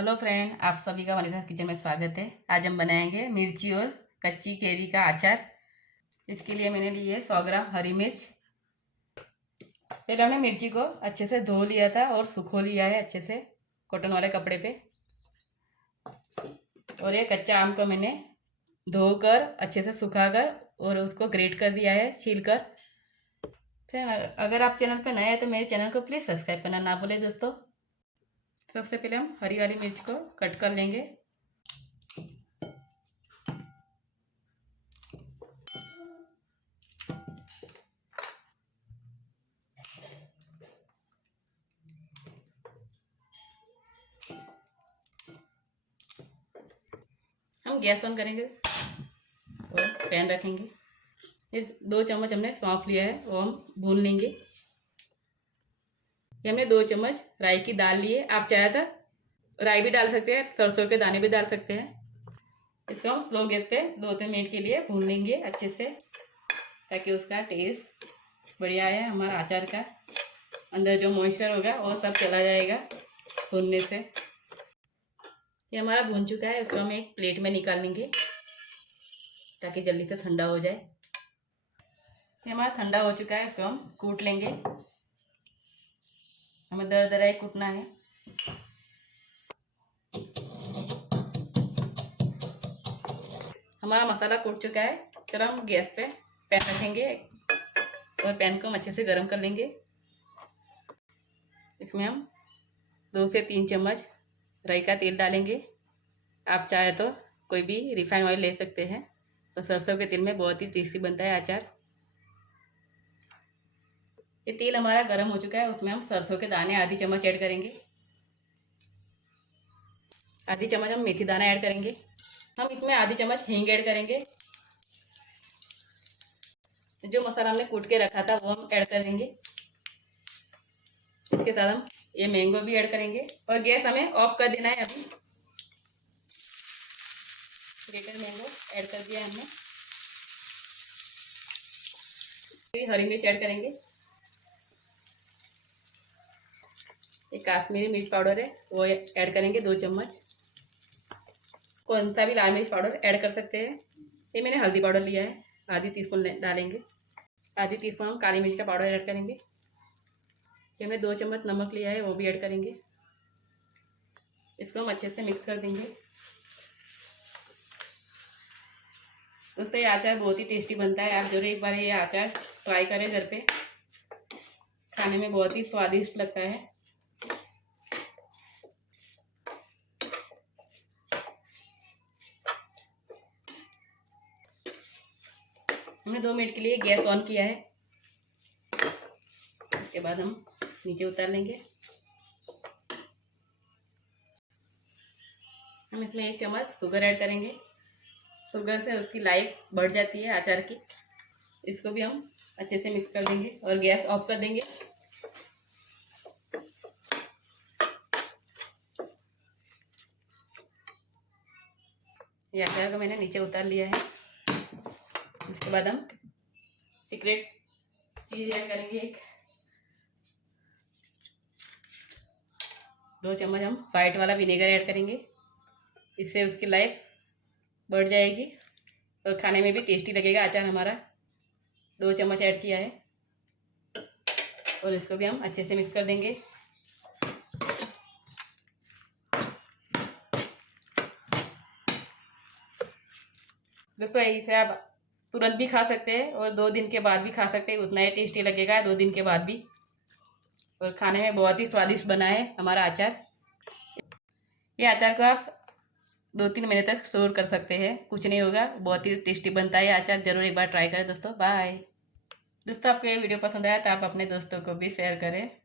Hello friend, आप सभी का वनिता किचन में स्वागत है। आज हम बनाएंगे मिर्ची और कच्ची केरी का अचार। इसके लिए मैंने ली है 100 ग्राम हरी मिर्च। पहले हमने मिर्ची को अच्छे से धो लिया था और सुखो लिया है अच्छे से कॉटन वाले कपड़े पे। और ये कच्चा आम को मैंने धोकर अच्छे से सुखाकर और उसको ग्रेट कर दिया है छीलकर। फिर अगर आप चैनल पर नए हैं तो मेरे चैनल को प्लीज़ सब्सक्राइब करना ना भूलें दोस्तों। सबसे पहले हम हरी वाली मिर्च को कट कर लेंगे। हम गैस ऑन करेंगे और पैन रखेंगे। इस 2 चम्मच हमने सौंफ लिया है वो हम भून लेंगे। ये हमने 2 चम्मच राई की दाल ली है। आप चाहे तो राई भी डाल सकते हैं, सरसों के दाने भी डाल सकते हैं। इसको हम स्लो गैस पे 2-3 मिनट के लिए भून लेंगे अच्छे से, ताकि उसका टेस्ट बढ़िया है। हमारा अचार का अंदर जो मॉइस्चर होगा वो सब चला जाएगा भूनने से। ये हमारा भून चुका है, इसको हम एक प्लेट में निकाल लेंगे ताकि जल्दी से ठंडा हो जाए। ये हमारा ठंडा हो चुका है, इसको हम कूट लेंगे। हमें दरदरा ही कूटना है। हमारा मसाला कूट चुका है। चलो हम गैस पे पैन रखेंगे और पैन को हम अच्छे से गर्म कर लेंगे। इसमें हम 2 से 3 चम्मच राई का तेल डालेंगे। आप चाहे तो कोई भी रिफाइंड ऑयल ले सकते हैं, तो सरसों के तेल में बहुत ही टेस्टी बनता है अचार। ये तेल हमारा गर्म हो चुका है, उसमें हम सरसों के दाने आधी चम्मच ऐड करेंगे। आधी चम्मच हम मेथी दाना ऐड करेंगे। हम इसमें आधी चम्मच हींग ऐड करेंगे। जो मसाला हमने कूट के रखा था वो हम ऐड करेंगे। इसके साथ हम ये मैंगो भी ऐड करेंगे और गैस हमें ऑफ कर देना है। अभी ग्रेटेड मैंगो ऐड कर दिया हमने। हरी मिर्च ऐड करेंगे। ये काश्मीरी मिर्च पाउडर है वो ऐड करेंगे 2 चम्मच। कौन सा भी लाल मिर्च पाउडर ऐड कर सकते हैं। ये मैंने हल्दी पाउडर लिया है, आधी टीस्पून डालेंगे। आधी टीस्पून हम काली मिर्च का पाउडर ऐड करेंगे। ये हमने 2 चम्मच नमक लिया है वो भी ऐड करेंगे। इसको हम अच्छे से मिक्स कर देंगे। दोस्तों ये अचार बहुत ही टेस्टी बनता है, आप जरूर एक बार ये अचार ट्राई करें घर पे। खाने में बहुत ही स्वादिष्ट लगता है। हमने 2 मिनट के लिए गैस ऑन किया है। उसके बाद हम नीचे उतार लेंगे। हम इसमें 1 चम्मच शुगर ऐड करेंगे। शुगर से उसकी लाइफ बढ़ जाती है अचार की। इसको भी हम अच्छे से मिक्स कर देंगे और गैस ऑफ कर देंगे। ये अचार को मैंने नीचे उतार लिया है। इसके बाद हम सीक्रेट चीज ऐड करेंगे। 2 चम्मच हम वाइट वाला विनेगर ऐड करेंगे। इससे उसकी लाइफ बढ़ जाएगी और खाने में भी टेस्टी लगेगा अचार हमारा। 2 चम्मच ऐड किया है और इसको भी हम अच्छे से मिक्स कर देंगे। दोस्तों इसे आप तुरंत भी खा सकते हैं और 2 दिन के बाद भी खा सकते हैं, उतना ही टेस्टी लगेगा 2 दिन के बाद भी। और खाने में बहुत ही स्वादिष्ट बना है हमारा अचार। ये अचार को आप 2-3 महीने तक स्टोर कर सकते हैं, कुछ नहीं होगा। बहुत ही टेस्टी बनता है अचार, जरूर एक बार ट्राई करें दोस्तों। बाय। दोस्तों आपको ये वीडियो पसंद आया तो आप अपने दोस्तों को भी शेयर करें।